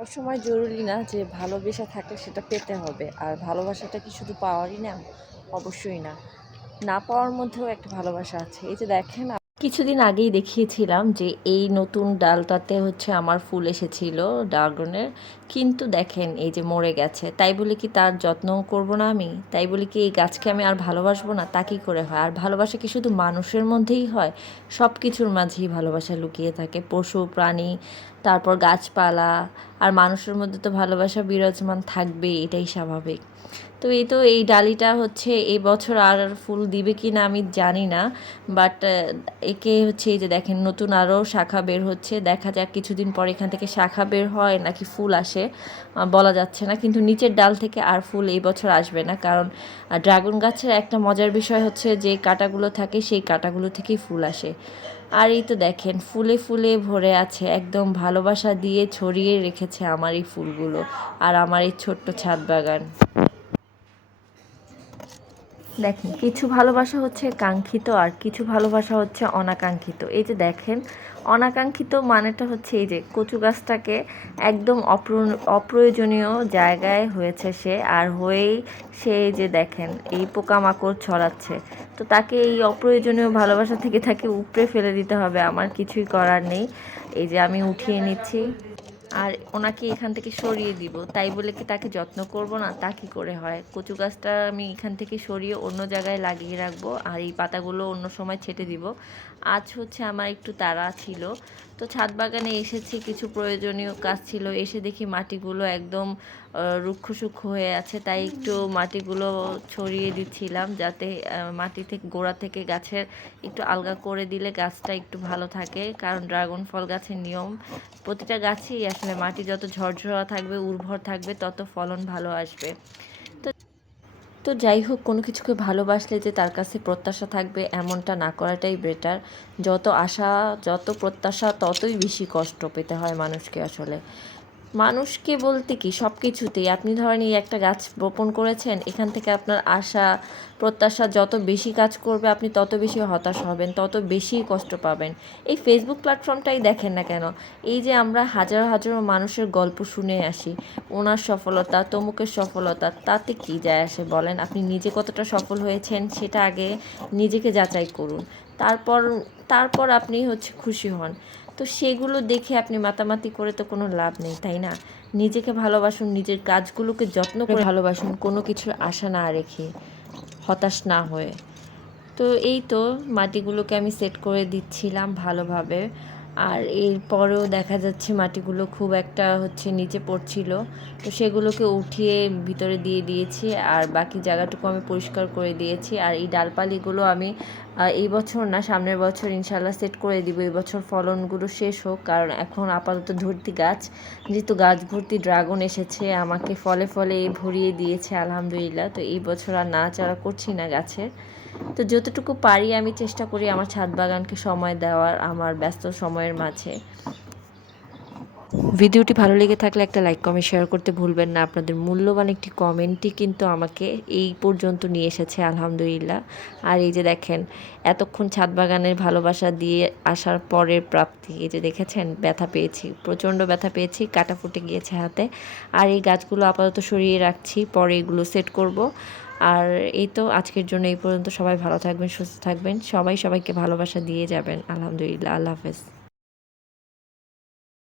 সবসময় জরুরি না যে ভালোবাসা থাকলে সেটা পেতে হবে, আর ভালোবাসাটা কি শুধু পাওয়ারই না? অবশ্যই না। না পাওয়ার মধ্যেও একটা ভালোবাসা আছে। এই যে দেখেন, কিছুদিন আগেই দেখিয়েছিলাম যে এই নতুন ডালটাতে হচ্ছে আমার ফুল এসেছিল ড্রাগনের, কিন্তু দেখেন এই যে মরে গেছে। তাই বলে কি তার যত্ন করব না আমি? তাই বলে কি এই গাছকে আমি আর ভালোবাসবো না? তা কি করে হয়? আর ভালোবাসা কি শুধু মানুষের মধ্যেই হয়? সব কিছুর মাঝেই ভালোবাসা লুকিয়ে থাকে, পশু প্রাণী, তারপর গাছপালা, আর মানুষের মধ্যে তো ভালোবাসা বিরাজমান থাকবেই, এটাই স্বাভাবিক। তো এই ডালিটা হচ্ছে এই বছর আর ফুল দিবে কি না আমি জানি না, বাট একে হচ্ছে এই যে দেখেন নতুন আরও শাখা বের হচ্ছে। দেখা যাক কিছুদিন পর এখান থেকে শাখা বের হয় নাকি ফুল আসে, বলা যাচ্ছে না। কিন্তু নিচের ডাল থেকে আর ফুল এই বছর আসবে না, কারণ ড্রাগন গাছের একটা মজার বিষয় হচ্ছে যে কাঁটাগুলো থাকে সেই কাঁটাগুলো থেকেই ফুল আসে। আর এই তো দেখেন ফুলে ফুলে ভরে আছে, একদম ভালোবাসা দিয়ে ছড়িয়ে রেখেছে আমার এই ফুলগুলো আর আমার এই ছোট্ট ছাদ বাগান। দেখেন কিছু ভালোবাসা হচ্ছে কাঙ্ক্ষিত আর কিছু ভালোবাসা হচ্ছে অনাকাঙ্ক্ষিত। এই যে দেখেন অনাকাঙ্ক্ষিত মানেটা হচ্ছে এই যে কচু গাছটাকে একদম অপ্রয়োজনীয় জায়গায় হয়েছে সে, আর হয়েই সে এই যে দেখেন এই পোকামাকড় ছড়াচ্ছে। তো তাকে এই অপ্রয়োজনীয় ভালোবাসা থেকে তাকে উপড়ে ফেলে দিতে হবে, আমার কিছুই করার নেই। এই যে আমি উঠিয়ে নিচ্ছি আর ওনাকে এখান থেকে সরিয়ে দিব। তাই বলে কি তাকে যত্ন করব না? তা কি করে হয়? কচু গাছটা আমি এখান থেকে সরিয়ে অন্য জায়গায় লাগিয়ে রাখবো, আর এই পাতাগুলো অন্য সময় ছেটে দিব। আজ হচ্ছে আমার একটু তাড়া ছিল, তো ছাদ বাগানে এসেছি, কিছু প্রয়োজনীয় কাজ ছিল। এসে দেখি মাটিগুলো একদম রুক্ষ সূক্ষ্ম হয়ে আছে, তাই একটু মাটিগুলো ছড়িয়ে দিচ্ছিলাম, যাতে মাটি থেকে গোড়া থেকে গাছের একটু আলগা করে দিলে গাছটা একটু ভালো থাকে। কারণ ড্রাগন ফল গাছের নিয়ম, প্রতিটা গাছই আসলে মাটি যত ঝরঝরা থাকবে, উর্বর থাকবে, তত ফলন ভালো আসবে। তো তো যাই হোক, কোনো কিছুকে ভালোবাসলে যে তার কাছে প্রত্যাশা থাকবে এমনটা না করাটাই বেটার। যত আশা, যত প্রত্যাশা, ততই বেশি কষ্ট পেতে হয় মানুষকে আসলে। মানুষকে বলতে কি সব কিছুতেই, আপনি ধরেন এই একটা গাছ বপন করেছেন, এখান থেকে আপনার আশা প্রত্যাশা যত বেশি কাজ করবে আপনি তত বেশি হতাশ হবেন, তত বেশি কষ্ট পাবেন। এই ফেসবুক প্ল্যাটফর্মটাই দেখেন না কেন, এই যে আমরা হাজারো হাজারো মানুষের গল্প শুনে আসি, ওনার সফলতা তমুকের সফলতা, তাতে কি যায় আসে বলেন? আপনি নিজে কতটা সফল হয়েছেন সেটা আগে নিজেকে যাচাই করুন, তারপর তারপর আপনি হচ্ছে খুশি হন। তো সেগুলো দেখে আপনি মাতামাতি করে তো কোনো লাভ নেই, তাই না? নিজেকে ভালোবাসুন, নিজের কাজগুলোকে যত্ন করে ভালোবাসুন, কোনো কিছুর আশা না রেখে, হতাশ না হয়ে। তো এই তো মাটিগুলোকে আমি সেট করে দিচ্ছিলাম ভালোভাবে, আর এরপরেও দেখা যাচ্ছে মাটিগুলো খুব একটা হচ্ছে নিচে পড়ছিল, তো সেগুলোকে উঠিয়ে ভিতরে দিয়ে দিয়েছি, আর বাকি জায়গাটুকু আমি পরিষ্কার করে দিয়েছি। আর এই ডালপালিগুলো আমি এই বছর না, সামনের বছর ইনশাল্লাহ সেট করে দিব। এই বছর ফলনগুলো শেষ হোক, কারণ এখন আপাতত ধরতি গাছ, যেহেতু গাছ ভর্তি ড্রাগন এসেছে, আমাকে ফলে ফলে ভরিয়ে দিয়েছে আলহামদুলিল্লাহ। তো এই বছর আর নাড়াচাড়া করছি না গাছের। তো যতটুকু পারি আমি চেষ্টা করি আমার ছাদ বাগানকে সময় দেওয়ার আমার ব্যস্ত সময়ের মাঝে। ভিডিওটি ভালো লেগে থাকলে একটা লাইক কমেন্ট শেয়ার করতে ভুলবেন না। আপনাদের মূল্যবান একটি কমেন্টই কিন্তু আমাকে এই পর্যন্ত নিয়ে এসেছে আলহামদুলিল্লাহ। আর এই যে দেখেন এতক্ষণ ছাদ বাগানের ভালোবাসা দিয়ে আসার পরের প্রাপ্তি, এই যে দেখেছেন ব্যথা পেয়েছি, প্রচণ্ড ব্যথা পেয়েছি, কাটা ফুটে গিয়েছে হাতে। আর এই গাছগুলো আপাতত সরিয়ে রাখছি, পরে এগুলো সেট করব। আর এই তো আজকের জন্য এই পর্যন্ত। সবাই ভালো থাকবেন, সুস্থ থাকবেন, সবাই সবাইকে ভালোবাসা দিয়ে যাবেন। আলহামদুলিল্লাহ, আল্লাহ হাফেজ।